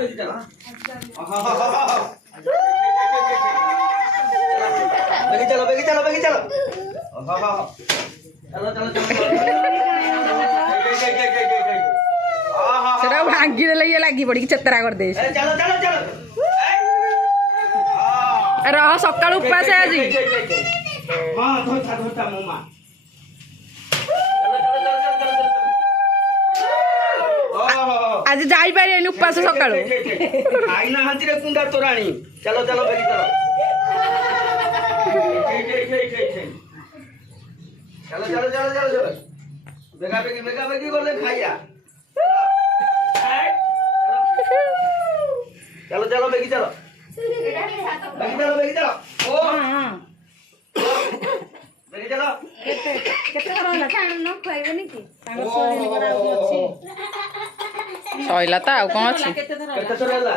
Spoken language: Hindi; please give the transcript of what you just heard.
चलो बेगी चलो बेगी चलो चलो चलो ସେଟା ଭାଙ୍ଗି ଦେଲେ ଇଏ ଲାଗି ପଡିକି ଚେତରା କରିଦେଇଛି। चलो चलो चलो ରହ ସକାଳୁ ଉପାସ ଆଜି। हाँ धोता धोता मम्मा ଆଜି ଯାଇପାରିବେନି ଉପାସ ସକାଳୁ। आईना हाथी रे कुंडा तोराणी चलो चलो बेगी चलो चलो चलो चलो चलो चलो बेगा बेगी बोले खाइया चलो चलो बेगी चलो बेगी चलो बेगी चलो ओ बेगी चलो ସଇଲା ତ ଆଉ କଣ ଅଛି। କେତେ ଥର ହେଲା